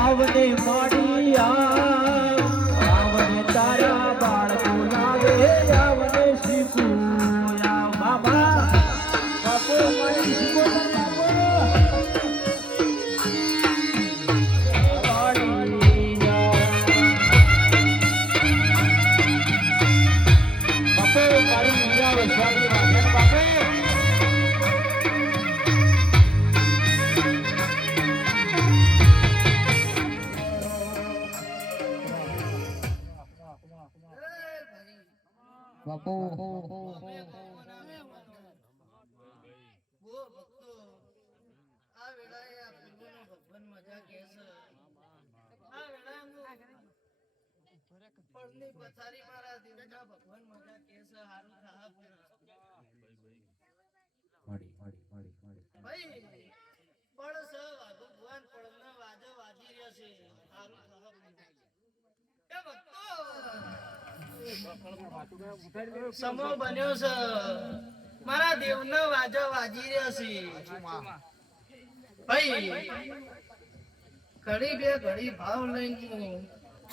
આવને માડિયા આવને તારા બાળકો લાવે આવને શીખુયા બાબા બાપુ મારી શીખો બાપુ મારી મીરા વૈશાલી વાગન બાપે બાપુ પથારી મારા દેવના ભગવાન મજા કેસ હારું થા માડી ભાઈ પણ સ ભગવાન પડના વાજો વાજી રહ્યો છે હારું થા એ ભક્તો સમો બન્યો છે મારા દેવનો વાજો વાજી રહ્યો છે ભાઈ ઘડી બે ઘડી ભાવ લઈને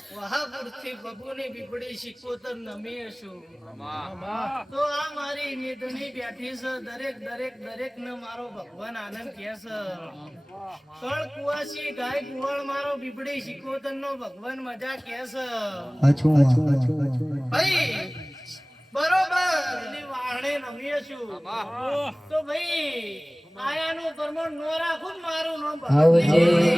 વહાપુરથી બબુની બીપડી શિકોતર નમી છું તો આ મારી મેદની બેઠી છે દરેક ને મારો ભગવાન આનંદ કહે છે કળ કુવાસી ગાય કુવાળ મારો બીપડી શિકોતર નો ભગવાન મજા કહે છે ભાઈ બરોબર ની વાહણે નમીએ છું તો ભાઈ આયાનું પરમણ નો રાખું મારું નામ ભગવાન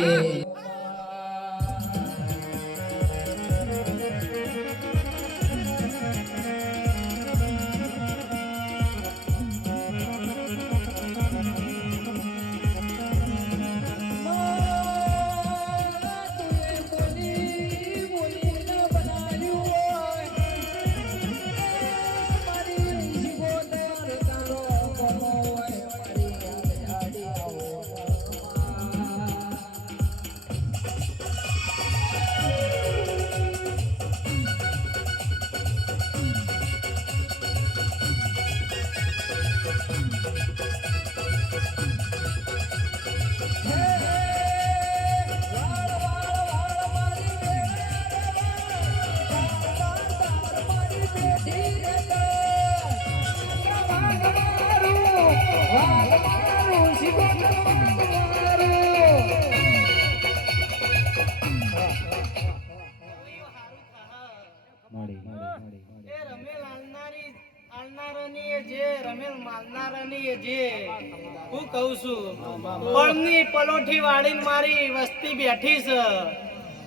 હું કહું છું પળની પલોઠી વાળીને મારી વસ્તી બેઠી છે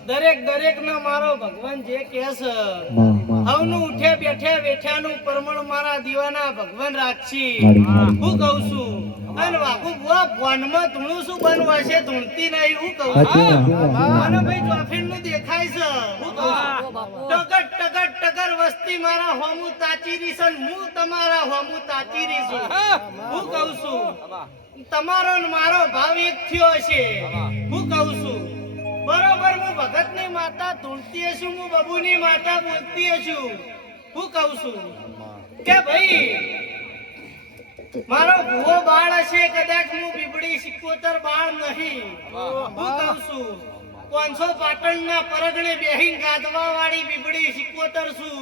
દરેક ને મારો ભગવાન જે કહે છે હવનું ઉઠે બેઠે વેઠ્યાનું પરમણ મારા દીવાના ભગવાન રાખશી હું કહું છું અને વાકુ બુઆ વનમાં ધૂણું શું બનવા છે ધૂણતી નહીં હું કહું મને ભાઈ ચોફીન નું દેખાય છે હું કહું ટગર વસ્તી મારા હોમું તાચીરી છે હું તમારા હોમું તાચીરી છું હું કહું છું તમારો ને મારો ભાવ એક થયો છે હું કહું છું બરોબર હું ભગત ની માતા ધૂણતી છું હું બબુની માતા બોલતી છું હું કહું છું કે ભાઈ મારો ભૂવો બાળ હશે કદાચ હું બીબડી સિકોતર બાળ નહીં હું કહું છું 500 પાટણના પરગણે બેહીન ગાદવા વાળી બીબડી સિકોતર છું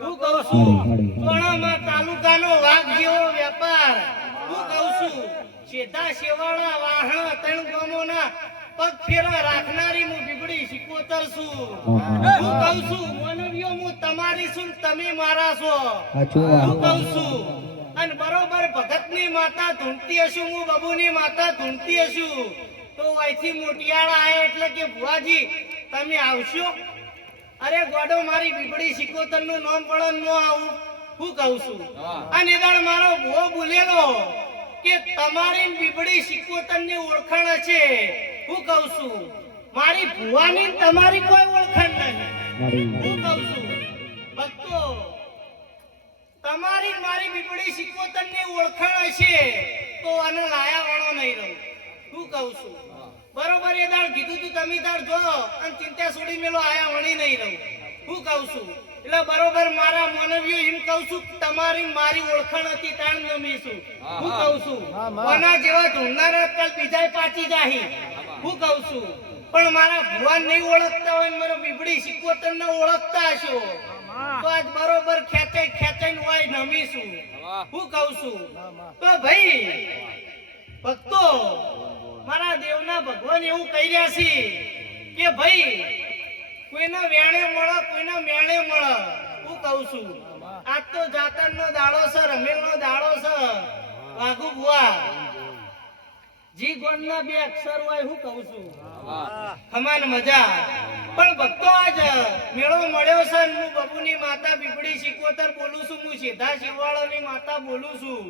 હું કહું છું કોણામાં તાલુકાનો વાઘ જેવો વેપાર હું કહું છું સીધા શેવાળા વાહણ ત્રણ ગામોના પગ ફેરા રાખનારી હું બીબડી સિકોતર છું હું કહું છું મનવીઓ હું તમારી છું તમે મારા છો હું કહું છું અને બરોબર ભગતની માતા ધૂણતી હશું હું બબુની માતા ધૂણતી હશું તો અહીંથી મોટિયાળા આયા એટલે કે ભુવાજી તમે આવશો અરે ગોડો મારી બીબડી સિકોતર નું નામ પણ ન આવું હું કહું છું અને એદાળ મારો ભુવો બોલેલો કે તમારી બીબડી સિકોતર ની ઓળખાણ છે હું કહું છું મારી ભુવાની તમારી કોઈ ઓળખાણ નહીં હું કહું છું ભક્તો તમારી મારી બીબડી સિકોતર ની ઓળખાણ છે તો આને લાયા વાળો નહીં રહું હું કહું છું બરોબર એ દાળ કીધું તું તમે તાર જો અને ચિંતા છોડી મેલો આયા વણી નહીં રહું હું કહું છું એટલે બરોબર મારા મનવ્યો એમ કહું છું કે તમારી મારી ઓળખાણ હતી તાણ નમી છું હું કહું છું કોના જેવા ઢૂંઢનારા કાલ બીજાય પાછી જાહી હું કહું છું પણ મારા ભુવાન નહીં ઓળખતા હોય ને મારો બીબડી સિકોતર ને ઓળખતા હશો તો આજ બરોબર ખેંચાઈને હોય નમીશું હું કહું છું તો ભાઈ ભક્તો મારા દેવના ભગવાન એવું કહી રહ્યા છે કે ભાઈ કોઈના વેણે મળે કોઈના મેણે મળે હું કહું છું આજ તો જાતરનો દાડો છે રમેલનો દાડો છે વાઘુ બુઆ જી ગોળના બે અક્ષર હોય હું કહું છું ખમાન મજા પણ ભક્તો આજ મેળો મળ્યો છે ને હું બબુની માતા બીબડી સિકોતર બોલું છું હું સીધા શિવાળાની માતા બોલું છું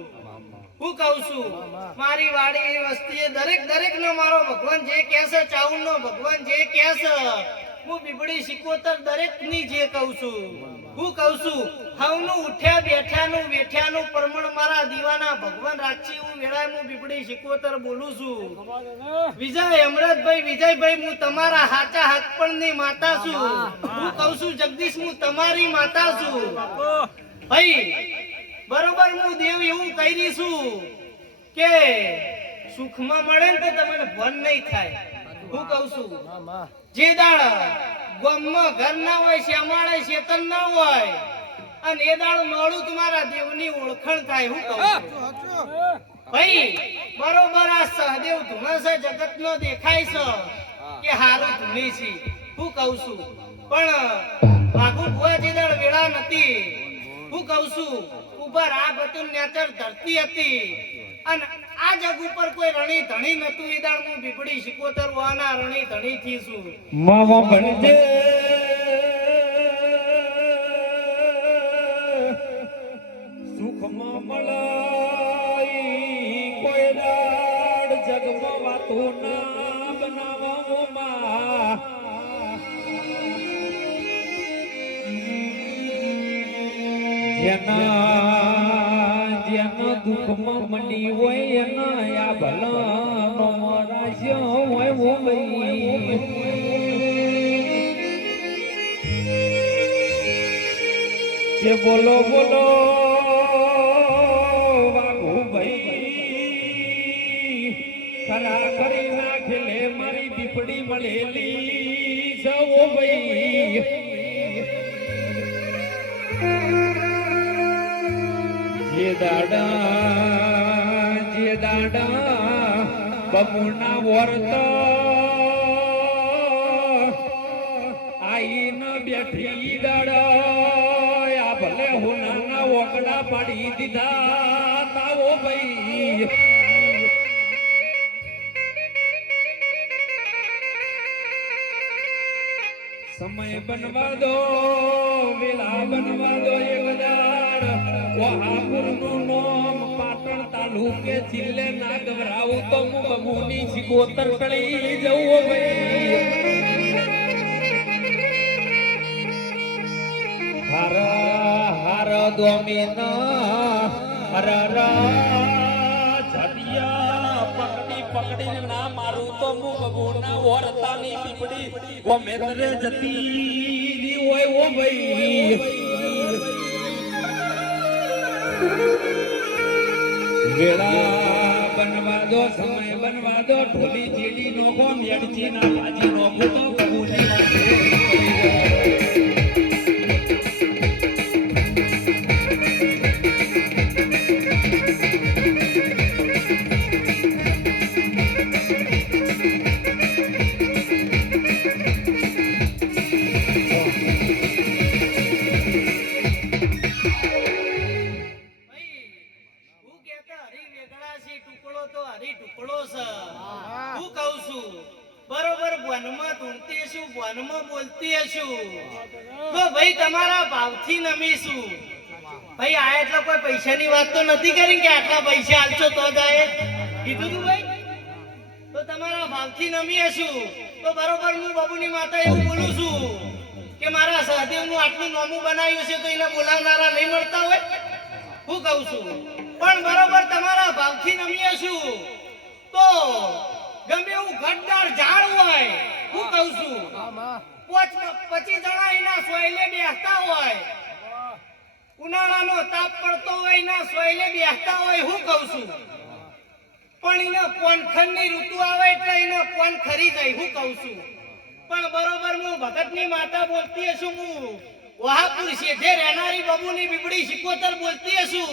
હું કહું છું મારી વાડી વસ્તીએ દરેક ને મારો ભગવાન જે કહે છે ચાઉલ નો ભગવાન જે કહે છે હું બીબડી સિકોતર દરેક ની જે કહું છું હું કહું છું હવનું ઉઠ્યા બેઠ્યાનું પ્રમાણ મારા દીવાના ભગવાન રાખી હું વેળાએ હું બીબડી સિકોતર બોલું છું વિજય અમરતભાઈ વિજયભાઈ હું તમારા હાચા હકપણની માતા છું હું કહું છું જગદીશ હું તમારી માતા છું ભાઈ બરોબર હું દેવ એવું કહી રહી છું કે સુખમાં મળે ને તો તમને ભન નહીં થાય હું કહું છું જે દાળ ગામમાં ઘર ના હોય શ્યામાળે શેતન ના હોય અને એ દાળ મળું તમારા દેવની ઓળખાણ થાય હું કહું છું ભાઈ બરોબર આ સહદેવ ધુણસ જગતનો દેખાય છે કે હારું ધૂણી છે હું કહું છું પણ ભાગુ ભુવા જે દાળ વેળા નથી હું કહું છું ઉપર આ બધું નેચર ધરતી હતી અને આ જગ ઉપર કોઈ રણી ધણી નતું એ દાળ હું બીબડી સિકોતર વાના રણી ધણી થી છું મામા બનજે સુખમાં મળાઈ કોઈ રાડ જગમાં વાતો ના બનાવવામાં જેના દુઃખમાં મની હોય એના આ ભલાનો રાશ્યો હોય વો ભાઈ જે બોલો વાઘુ ભાઈ ખરા કરી નાખે લે મારી બીપડી મળેલી સવો ભાઈ જે દાડા બમુના વર્ત આઈન બેઠી દાડા ભલે હોનાના ઓગડા પાડી દીધા તાવો ભાઈ સમય બનવા દો વેલા બનવા દો એક દાડ વહાપુરનું નામ પાટણ તાલુકે જિલ્લે ના ગવરાવું તો હું બબુની સિકોતર ટળી જવું ભાઈ હાર દોમીના જડિયા પકડી ના મારું તો હું બબુના ઓરતાની પીપડી ઓ મેરે જતી હોય ઓ ભાઈ વેળા બનવા દો સમય બનવા દો ઢોલી ચીડી નો ગો મેડચી ના બાજી નો ફૂટો બબુની પૈસાની વાત તો નથી કરી કે આટલા પૈસા આલશો તો જાય કીધું તું ભાઈ તો તમારા ભાવથી નમી હશું તો બરોબર હું બાબુની માતા એવું બોલું છું કે મારા સહદેવનું આટલું નોમું બનાવ્યું છે તો એને બોલાવનારા નહીં મળતા હોય હું કહું છું પણ બરોબર તમારા ભાવથી નમી હશું તો ગમે એવું ગડદાર ઝાડ હોય હું કહું છું 25 જણા એના સોયલે બેસતા હોય ઉનાળાનો તાપ પડતો હોય એના સોયલે બેસતા હોય હું કહું છું પણ એને પોનખરની ઋતુ આવે એટલે એને પોન ખરી જાય હું કહું છું પણ બરોબર હું ભગતની માતા બોલતી હશું હું વહાપુર છે જે રહેનારી બાબુની બીબડી સિકોતર બોલતી હશું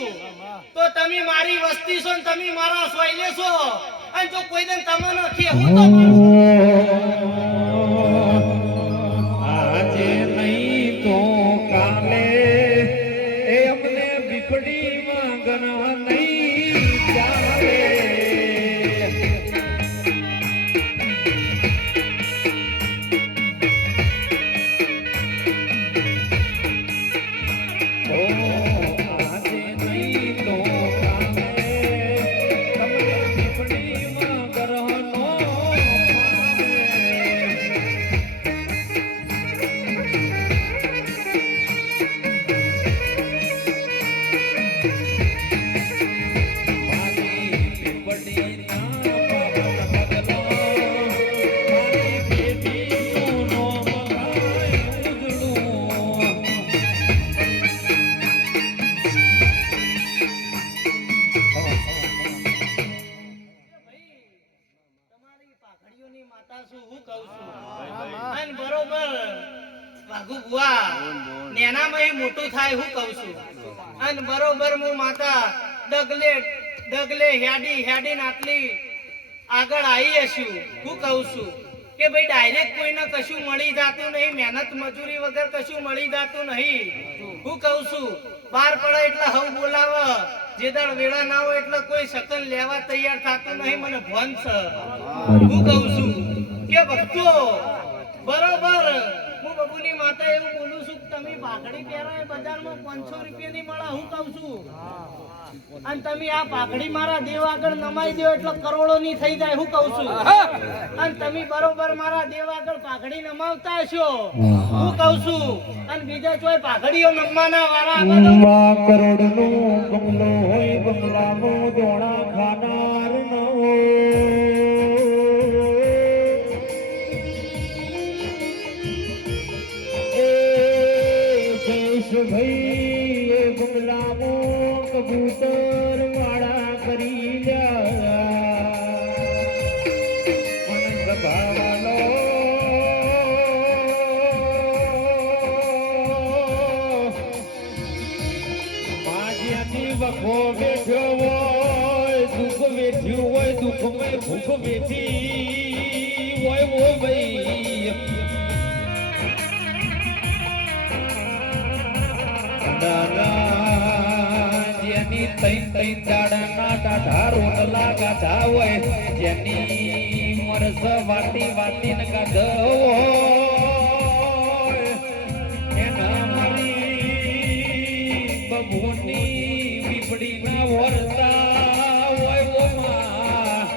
તો તમે મારી વસ્તી છો ને તમે મારા સોયલે છો અને જો કોઈ દિન તમે નથી હું તો આજે નહીં તો કાલે એ અમને બીપડીમાં ગણા નહીં ચાલે આજે નહીં તો કાલે તમને બીપડીમાં ગરહનો તમારી પાઘડીઓની માતા છું હું કહું છું અને બરોબર વાઘુ બુઆ નેનામાં મોટું થાય હું કહું છું અને બરોબર હું માતા ડગલે હેડી આટલી આગળ આવી હશું હું કહું છું કે ભાઈ ડાયરેક્ટ કોઈને કશું મળી જાતું નહીં મહેનત મજૂરી વગર કશું મળી જાતું નહીં હું કહું છું બહાર પડે એટલે હવ બોલાવે જે દાડ વેળા ના હોય એટલે કોઈ શકન લેવા તૈયાર થતું નહીં મને ભન છે હું કહું છું કે ભક્તો બરોબર હું બબુની માતા એવું બોલું છું કે તમે પાઘડી પહેરાય બજારમાં 500 રૂપિયાની મળે હું કહું છું અને તમે આ પાઘડી મારા દેવ આગળ નમાઈ દો એટલે કરોડોની થઈ જાય હું કહું છું અને તમે બરોબર મારા દેવ આગળ પાઘડી નમાવતા હશો હું કહું છું અને બીજા કોઈ પાઘડીઓ નમવાના વાળા આગળ કરોડનો બંગલો હોય બંગલામાં દોણા ખાનાર ન ભાઈ એ બંગલામાં કબૂતર વાળા કરી લ્યા ભાવાલો માજ્યાથી વખો બેઠ્યો હોય દુઃખ વેઠ્યું હોય દુઃખમય ભૂખ વેઠી હોય ઓ ભાઈ જેની તૈન દાડાના ટાઢા રોટલા ગાધા હોય જેની મરસ વાટી ને ગાધા હોય એના મારી બબુની બીપડી ના વરતા હોય ઓમાં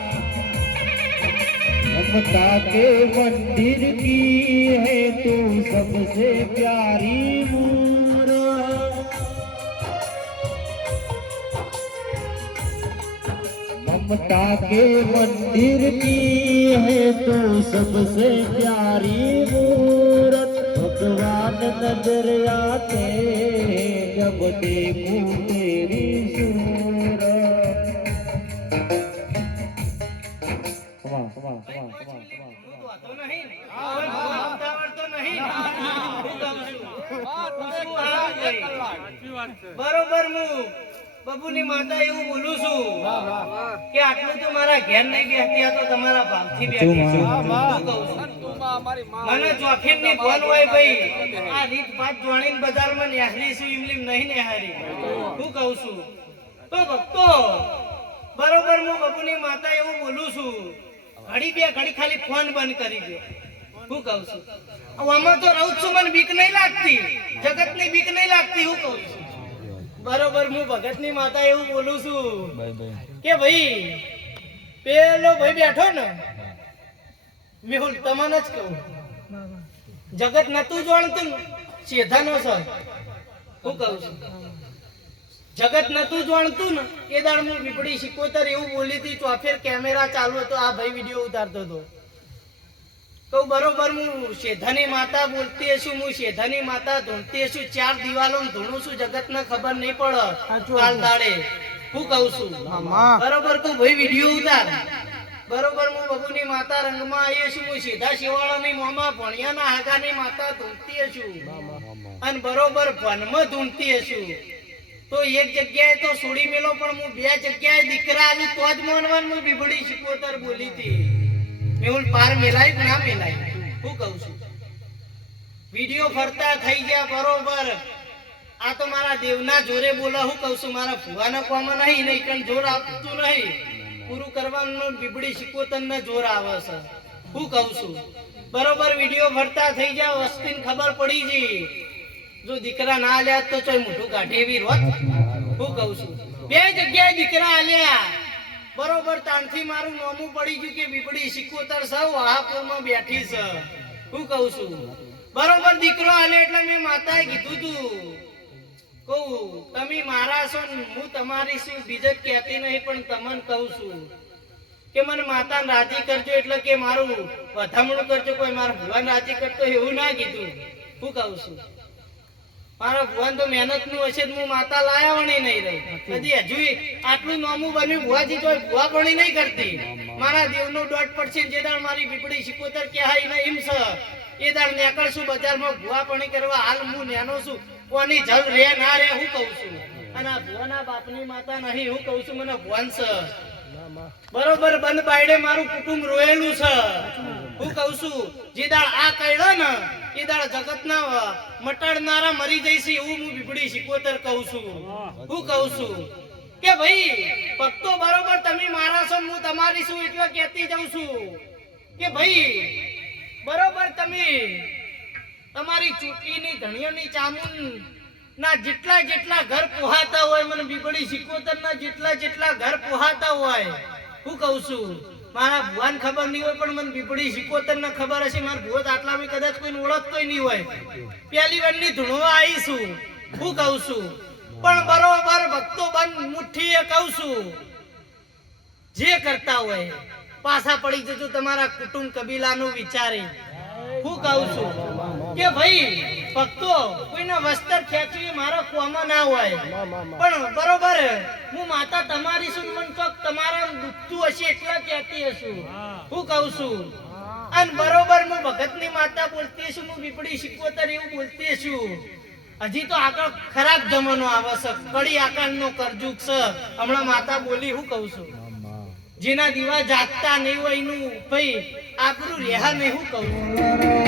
ममता के मंदिर की है तू सबसे प्यारी मूरत ममता के मंदिर की है तू सबसे प्यारी मूरत भगवान नजर आते जब देखूं तेरी सूरत બરોબર હું બબુની માતા એવું બોલું છું કે આટલું તો મારા ઘેર નહીં બેસતી આ તો તમારા ભાવથી બેઠી છું હું કહું છું. મને ચોખીન ની ફોન હોય ભાઈ આ રીત પાત જોણીને બજારમાં નેહરી છું ઇમલીમ નહીં નેહારી હું કહું છું તો ભક્તો બરોબર હું બબુની માતા એવું બોલું છું ઘડી બે ઘડી ખાલી ફોન બંધ કરી દો હું કહું છું આમાં તો રહું છું મને બીક નહીં લાગતી જગત ની બીક નહીં લાગતી હું કહું છું બરોબર હું ભગત ની માતા એવું બોલું છું કે ભાઈ પેલો ભાઈ બેઠો ને મેહુલ તમને જ કહું જગત નતું જાણતું સીધાનો સર હું કહું છું જગત નતું જાણતું ને એ દાડ હું બીપડી સિકોતર એવું બોલી હતી ચોફેર કેમેરા ચાલુ હતો આ ભાઈ વિડીયો ઉતારતો હતો તો બરોબર હું શેધાની માતા બોલતી હશું હું શેધાની માતા ધૂણતી હશું ચાર દિવાલો ધૂણું છું જગતને ખબર નહીં પડે કાલ દાડે હું કહું છું બરોબર તું ભાઈ વિડીયો ઉતાર બરોબર હું બબુની માતા રંગમાં આવી છું હું સીધા શિવાળાની મોમાં ભણિયાના હાગાની માતા ધૂણતી હશું અને બરોબર વનમાં ધૂણતી હશું તો એક જગ્યાએ તો છોડી મેલો પણ હું બે જગ્યાએ દીકરા આલું તો જ મોનવાન હું બીબડી સિકોતર બોલી હતી મેહુલ પાર મેલાય કે ના મેલાય હું કહું છું વિડિયો ફરતા થઈ ગયા બરોબર આ તો મારા દેવના જોરે બોલા હું કહું છું મારા ભુવાના કોમાં નહીં નહીં કણ જોર આપતું નહીં પૂરું કરવાનું બીબડી સિકોતરને જોર આવે છે હું કહું છું બરોબર વિડિયો ફરતા થઈ ગયા વસ્તીને ખબર પડી ગઈ જો દીકરા ના આલ્યા તો ચોય મોઢું કાઢે એવી રોત હું કહું છું બે જગ્યાએ દીકરા આલ્યા બરોબર તાણથી મારું નોમું પડી ગયું કે બીબડી સિકોતર સૌ હાપુરમાં બેઠી છે હું કહું છું બરોબર દીકરો આલે એટલે મેં માતાએ કીધું તું કહું તમે મારા છો ને હું તમારી શું બીજે કહેતી નહીં પણ તમને કહું છું કે મને માતાને રાજી કરજો એટલે કે મારું વધામણું કરજો કોઈ મારા ભુવાને રાજી કરતો એવું ના કીધું હું કહું છું મારા ભુવાન તો મહેનત નું હશે હું માતા લાયા વણી નહીં રહી હજી હજુ આટલું નોમું બન્યું ભુવાજી તો ભુવા પણ નહીં કરતી મારા દેવનો દોઢ પડશે જે દાળ મારી બીપડી સિકોતર કે હાઈ ને એમ છે એ દાળ નીકળશું બજારમાં ભુવા પણ કરવા હાલ હું નેનો છું કોની જલ રે ના રે હું કહું છું અને આ ભુવાના બાપની માતા નહીં હું કહું છું મને ભુવાન છે બરોબર બંધ બાયડે મારું કુટુંબ રોયેલું છે હું કહું છું જે દાળ આ કઈડો ને એ દાળ જગતના મટાડનારા મરી જઈશે એવું હું બીબડી સિકોતર કહું છું હું કહું છું કે ભાઈ ભક્તો બરોબર તમે મારા છો હું તમારી છું એટલે કહેતી જાઉં છું કે ભાઈ બરોબર તમે તમારી ચૂંટીની ધણીઓની ચામુન ના જેટલા જેટલા ઘર પોહાતા હોય મને બીબડી સિકોતર ના જેટલા ઘર પોહાતા હોય હું કહું છું મારા ભુવાન ખબર નહીં હોય પણ મને બીબડી સિકોતર ને ખબર હશે મારા ભુવા આટલામાં કદાચ કોઈને ઓળખતો નહીં હોય પહેલી વનની ધૂણવા આવીશું હું કહું છું પણ બરોબર ભક્તો બંધ મુઠ્ઠીએ કહું છું જે કરતા હોય પાછા પડી જજો તમારા કુટુંબ કબીલાનું વિચારી હું કહું છું કે ભાઈ ભક્તો કોઈના વસ્ત્ર ખેંચવી મારા કોમાં ના હોય પણ બરોબર હું માતા તમારી છું મન કોક તમારા દુખતું હશે એટલે કહેતી હશું હું કહું છું અને બરોબર હું ભગતની માતા બોલતી છું હું બીપડી સિકોતર એવું બોલતી છું હજી તો આગળ ખરાબ જમાનો આવે છે કડી આકારનો કરજુક છે હમણાં માતા બોલી હું કહું છું જેના દીવા જાગતા નહીં હોય એનું ભાઈ આપણું રેહા નહીં હું કહું છું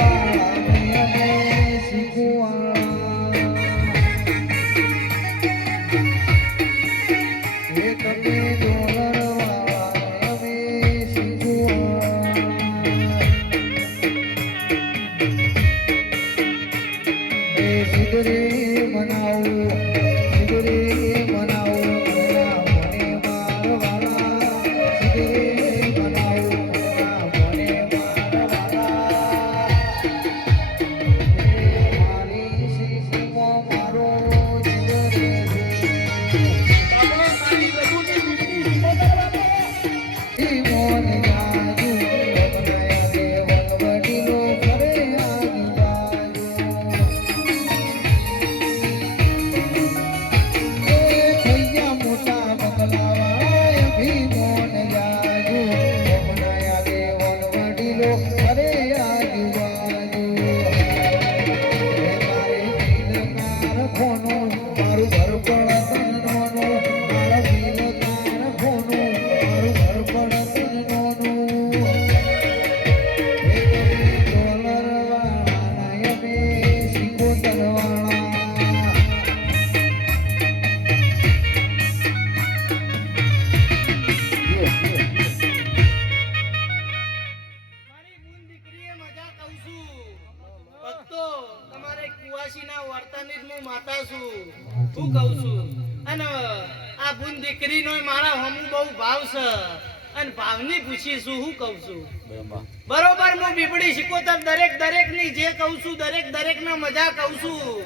બરોબર હું બીબડી સિકોતર દરેક ની જે કહું છું દરેક ના મજા કહું છું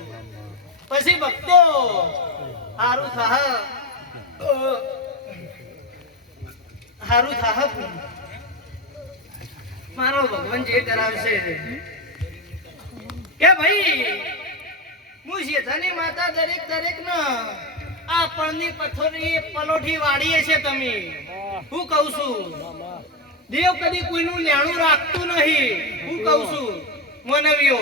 પછી ભક્તો હારું થાહ હારું થાહ મારો ભગવાન જે કરાવશે કે ભાઈ હું શેઠાની માતા દરેક ન આ પળની પથ્થરની પલોઠી વાળીએ છે તમે હું કહું છું દેવ કદી કોઈનું લેણું રાખતું નહીં હું કહું છું મોનવીઓ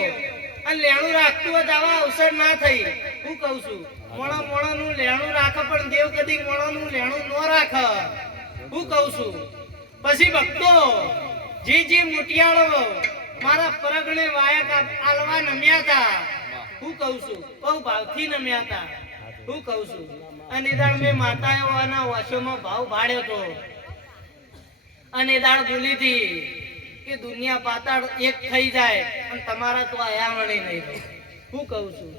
અને લેણું રાખતું હોય તો આવા અવસર ના થઈ હું કહું છું મોણાનું લેણું રાખે પણ દેવ કદી મોણાનું લેણું ન રાખે હું કહું છું પછી ભક્તો જે મોટિયાળો મારા પરગણે વાયક આલવા નમ્યા હતા હું કહું છું બહુ ભાવથી નમ્યા હતા હું કહું છું અને દાળ મેં માતાઓના વાસોમાં ભાવ ભાડ્યો તો અને દાળ બોલી હતી કે દુનિયા પાતાળ એક થઈ જાય અને તમારા તો આયા વળે નહીં હું કહું છું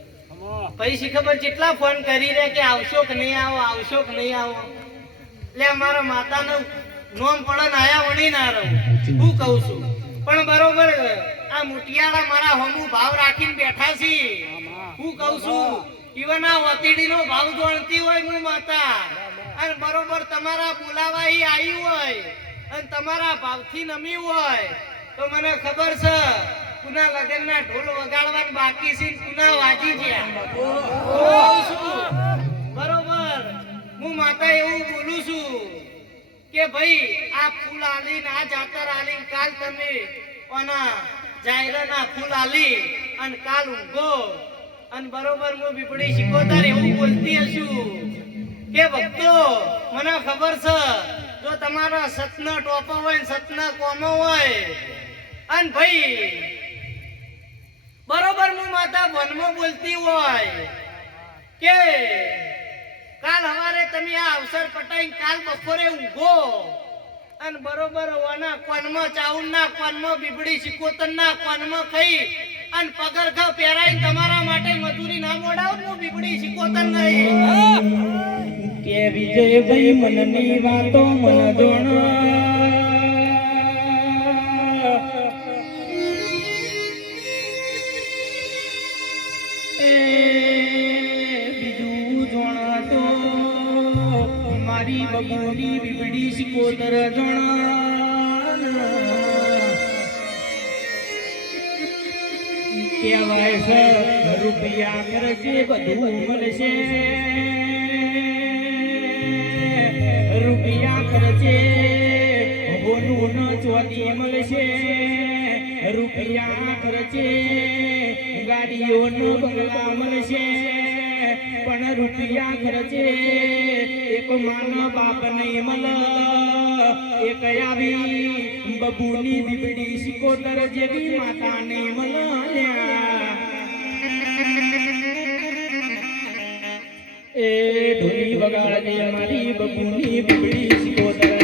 પછી ખબર કેટલા ફોન કરી રહ્યા કે આવશો કે નહીં આવો આવશો કે નહીં આવો એટલે અમારા માતાનું નોમ પડન આયા વણી ના રહું હું કહું છું પણ બરોબર આ મુટિયાળા મારા હોમું ભાવ રાખીને બેઠા છે હું કહું છું ઈવના વતીડીનો ભાવ જોણતી હોય હું માતા અને બરોબર તમારા બોલાવા ઈ આવી હોય અને તમારા ભાવથી નમી હોય તો મને ખબર છે કુના લગનના ઢોલ વગાડવાનું બાકી છે કુના વાજી ગયા બરોબર હું માતા એવું બોલું છું કે ભાઈ આ ફૂલ આલીને આ જાતર આલીને કાલ તમે ઓના જાયરાના ફૂલ આલી અને કાલ ઊંઘો અને બરોબર હું બીપડી શીખોતાર એવું બોલતી હશું કે ભક્તો મને ખબર છે જો તમારા સતના ટોપા હોય ને સતના કોમો હોય અને ભાઈ બરોબર હું માતા વનમાં બોલતી હોય કે કાલ હવારે તમે આ અવસર પટાઈને કાલ બપોરે ઊંઘો અને બરોબર ઓના કોનમાં ચાઉનના કોનમાં બીબડી સિકોતરના કોનમાં ખાઈ અને પગરખા પહેરાઈને તમારા માટે મજૂરી ના મોડાવ હું બીબડી સિકોતર નહીં કે વિજયભાઈ મનની વાતો મન જોણા બીજું જોણા તો મારી બબુની બીબડી સિકોતર જોણા કહેવાય છે રૂપિયા ખર્ચે બધું મળશે રૂપિયા ખર્ચે હોનું ન ચોથી મળશે રૂપિયા ખર્ચે ગાડીઓનો બંગલા મળશે પણ રૂપિયા ખર્ચે એક માન બાપ નહીં મળ એક આવી બબુની બીબડી સિકોતર જેવી માતા નહીં મળ્યા એ ઢોલી વગાડે મારી બબુની બીબડી સિકોતર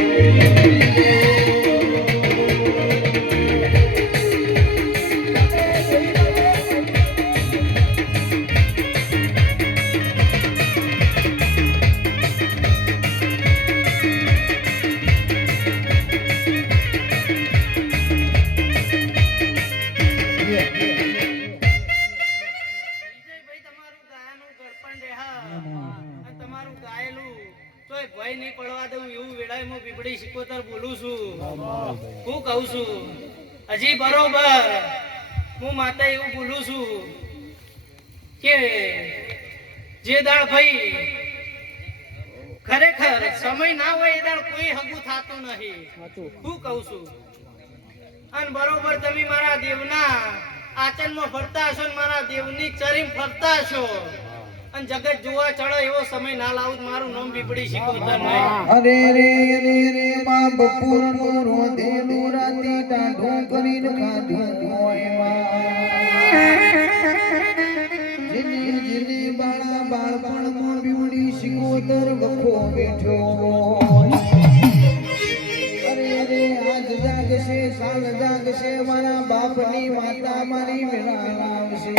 હું કહું છું હજી બરોબર હું માતા એવું બોલું છું કે જે દાળ ભાઈ ખરેખર સમય ના હોય એ દાળ કોઈ હગું થતું નહીં હું કહું છું અને બરોબર તમે મારા દેવના આચનમાં ફરતા હશો ને મારા દેવની ચરીમ ફરતા હશો અને જગત જોવા ચડો એવો સમય ના લાવું મારું નામ બીપડી સિકોતર નહીં અરે રે માં બપોરનો રોધેલું રાતી ટાઢું કરીને ખાધું હોય જીની બાળા બાળપણમાં બીવડી સિકોતર વખો બેઠો અરે આજ જાગશે કાલ જાગશે મારા બાપની માતા મારી વેળા લાવશે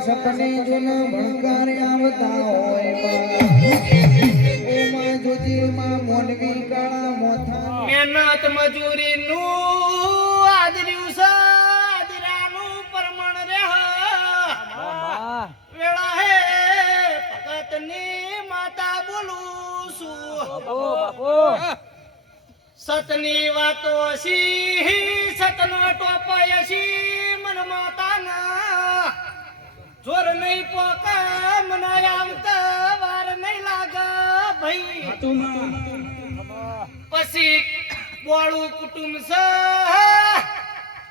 સપને જોન ભણકારે આવતા હોય ઓમાં જોજી માં મોનવી કાળા મોથા મહેનત મજૂરી નું આદર્યું છે આદરાનું પરમણ રે વેળા હે સતની વાતો હસી સતનો ટોપાય હસી મન માતાના જોર નહીં પોકા મને આવતા વાર નહીં લાગા ભાઈ પછી બોળું કુટુંબ છે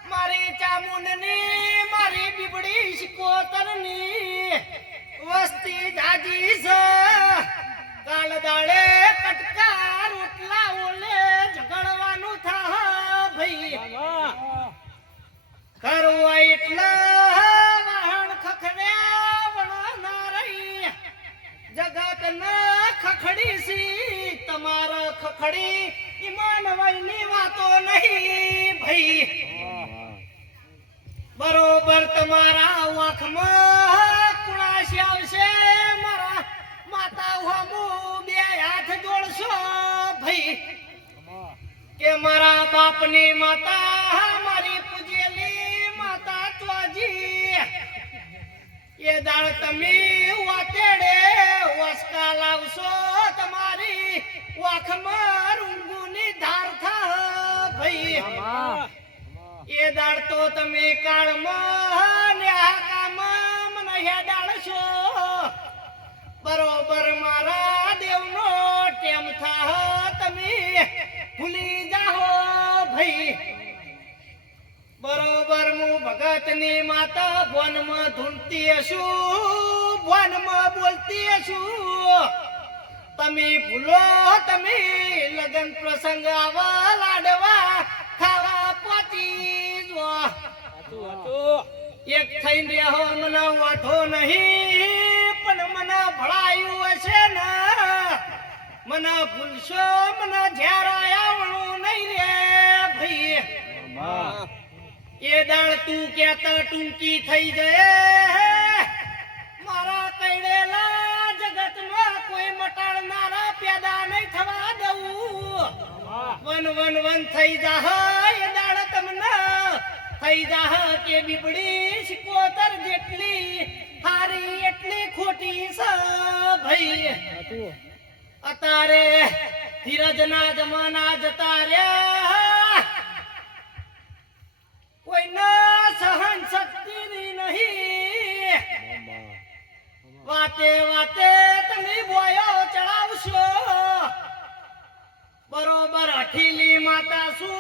મારી ચામુંડની મારી બીબડી શિકોતરની વસ્તી જાજી છે કાલ દાડે કટકા રોટલા ઓલે ઝઘડવાનું થા ભાઈ કરવા એટલા વાહણ ખખડ્યા વણા રહી જગત ન ખખડી સી તમારા ખખડી ઈમાન વયની વાતો નહીં ભાઈ બરોબર તમારા વાખમાં કુણાશી આવશે મારા માતા હોમુ બે હાથ જોડશો ભાઈ કે મારા બાપની માતા મારી પૂજેલી માતા ત્વાજી એ દાળ તમે વાતેડે વસકા લાવશો તમારી વાખમાં રૂંગુની ધાર થા ભાઈ એ દાળ તો તમે કાળમાં ને હાકામાં મને હેડાળશો બરોબર મારા દેવનો ટેમ થા તમે ભૂલી જાઓ ભાઈ બરોબર હું ભગતની માતા ભવનમાં ધૂણતી હશું ભવનમાં બોલતી હશું તમે ભૂલો તમે લગન પ્રસંગ આવા લાડવા ખાવા પહોંચી જો એક થઈને રહ્યો મને વાંધો નહીં પણ મને ભળાયું હશે ને મને ભૂલશો મને ઝેર આવવાનું નહીં રે ભાઈ એ દાળ તું કેતા ટૂંકી થઈ જાય મારા કઈડેલા જગતમાં કોઈ મટાડનારા પેદા નહીં થવા દઉં વન વન થઈ જાહ એ દાળ તમને થઈ જાહ કે બીબડી શિકોતર જેટલી હારી એટલી ખોટી છે ભાઈ અતારે ધીરજના જમાના જતા રહ્યા કોઈના સહન શક્તિની નહીં વાતે વાતે તમે બોયો ચડાવશો બરોબર હઠીલી માતા શું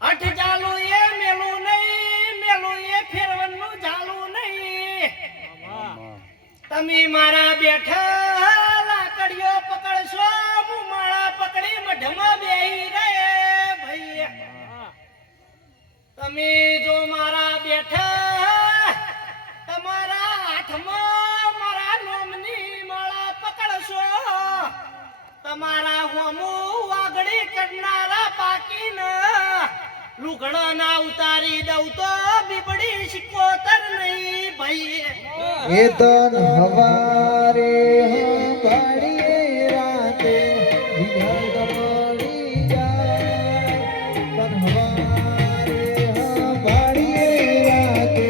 હઠ જાલું એ મેલું નહીં મેલું એ ફેરવનનું જાલું નહીં તમે મારા બેઠા લાકડીઓ પકડશો હું માળા પકડી મઢમાં બેહી રહે ભાઈ તમે જો મારા બેઠા તમારા હાથમાં મારા નોમની માળા પકડશો તમારા હોમુ વાગડી કરનારા પાકીને લુગડા ના ઉતારી દઉં તો બીબડી શિકોતર નહીં ભાઈ એ તન હવારે હંભાળીએ રાતે વિહળ મળી જાય તન હવારે હંભાળીએ રાતે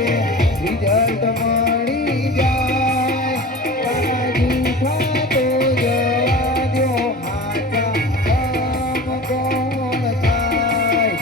વિહળ મળી જાય તારા જૂઠા તો જવા દ્યો હાચા કામ કોણ થાય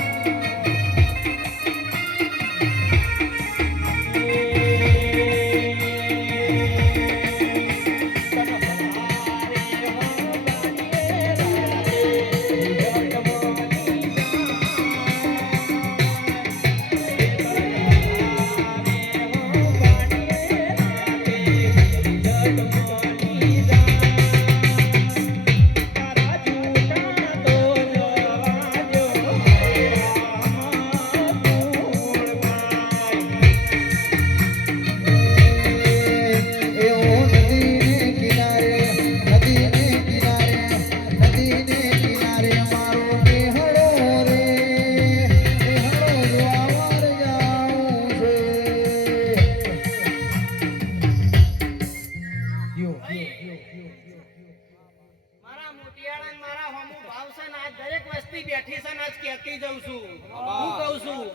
મારા મોટિયાળા ને મારા હોમુ ભાવ છે ને આજ દરેક વસ્તી બેઠી છે ને આજ કહેતી જઉં છું હું કહું છું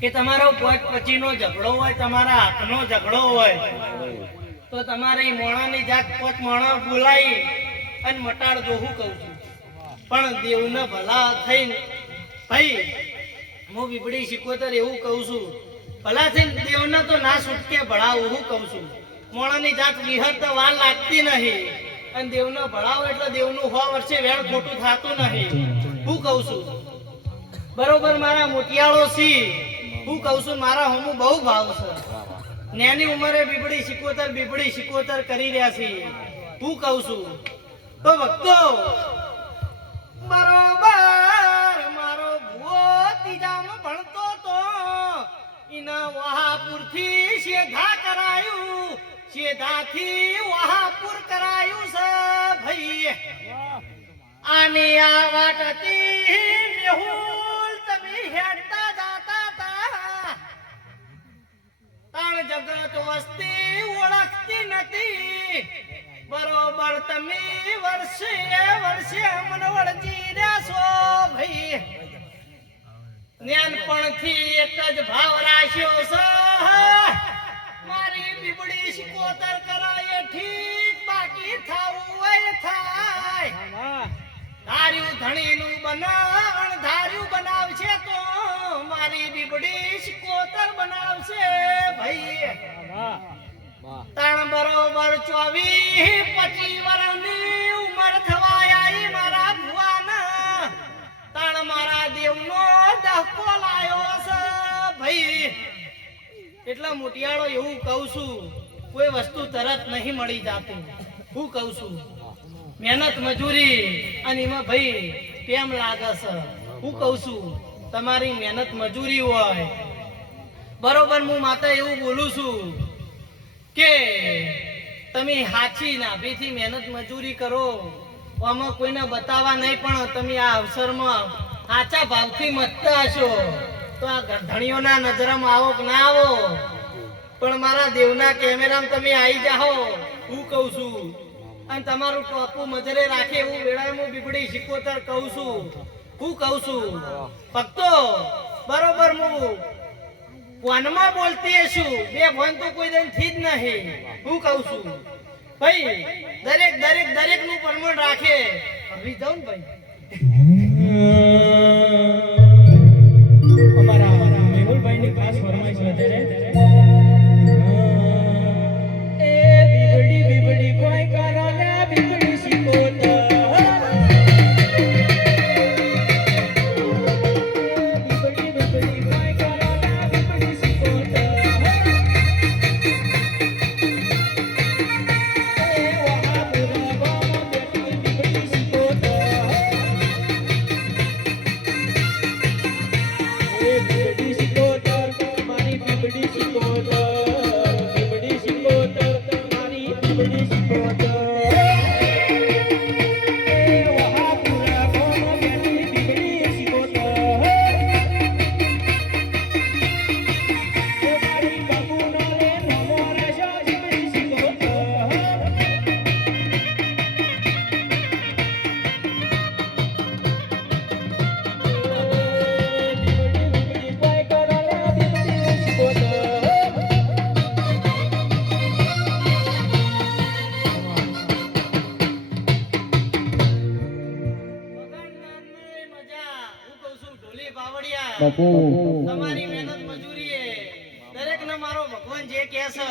કે તમારો પોટ પછીનો ઝઘડો હોય, તમારા હાથનો ઝઘડો હોય, તો તમારે ઈ મોણાની જાત પોચ મોણા બોલાવી અને મટાડ દો. હું કહું છું, પણ દેવના ભલા થઈને ભાઈ હું બીબડી શીખોતર એવું કહું છું, ભલા થઈને દેવના તો ના છૂટકે ભળાવું. હું કહું છું, મોણાની જાત વિહર તો વાર લાગતી નહીં, અને દેવનો ભળાવો એટલે દેવનું 100 વર્ષે વેળ ખોટું થતું નહીં. હું કહું છું, બરોબર મારા મોટિયાળો સી. હું કહું છું, મારા હમું બહુ ભાવ છે. નાની ઉંમરે બીબડી શીખોતર કરી રહ્યા છે. હું કહું છું, તો ભક્તો બરોબર મારો ભૂવો ત્રીજામાં ભણતો તો એના વહાપુરથી શેધા કરાયું, શેધાથી વહાપુર કરાયું છે ભાઈ. આને આ વાટતી મેહુલ તમે હેડતા જાતા તા, તાણ જગત વસ્તી ઓળખતી નથી. બરોબર તમે વર્ષે મને વળજી રહ્યા છો ભાઈ. જ્ઞાનપણથી એક જ ભાવ રાખ્યો છે, મારી બીબડી શીખોતર કરાય ઠીક, બાકી થાવું હોય થાય. ધાર્યું ધણીનું બનાવણ ધાર્યું બનાવશે તો મારી બીબડી શીખોતર બનાવશે ભાઈ. તાણ બરોબર 24-25 વર્ષની ઉંમર થવા આવી મારા ભુવાના, તાણ મારા દેવનો દહકો લાયો છે ભાઈ. એટલા મોટિયાળો એવું કહું છું, કોઈ વસ્તુ તરત નહીં મળી જાતી. હું કહું છું, મહેનત મજૂરી અને એમાં ભાઈ કેમ લાગે છે. હું કહું છું, તમારી મહેનત મજૂરી હોય બરોબર. હું માતા એવું બોલું છું કે તમે હાચી નાભીથી મહેનત મજૂરી કરો, આમાં કોઈને બતાવવા નહીં, પણ તમે આ અવસરમાં સાચા ભાવથી મતતા હશો તો આ ગરધણીઓના નજરમાં આવો કે ના આવો, પણ મારા દેવના કેમેરામાં તમે આવી જાઓ. હું કહું છું, અને તમારું ટોપું મજરે રાખે એવું વેળાએ હું બીબડી શીખોતર કહું છું. હું કહું છું ભક્તો બરોબર હું ફોનમાં બોલતી હશું, બે ફોન તો કોઈ દિન થી જ નહીં. હું કહું છું ભાઈ દરેક નું પરમણ રાખે. હવે જાઉં ને ભાઈ, અમારા મેહુલભાઈ ની ખાસ ફરમાઈશ વધારે. બીબડી કોઈ કરો ને બીબડી શીખોતર. બાપુ તમારી મહેનત મજૂરી દરેક ને મારો ભગવાન જે કહે છે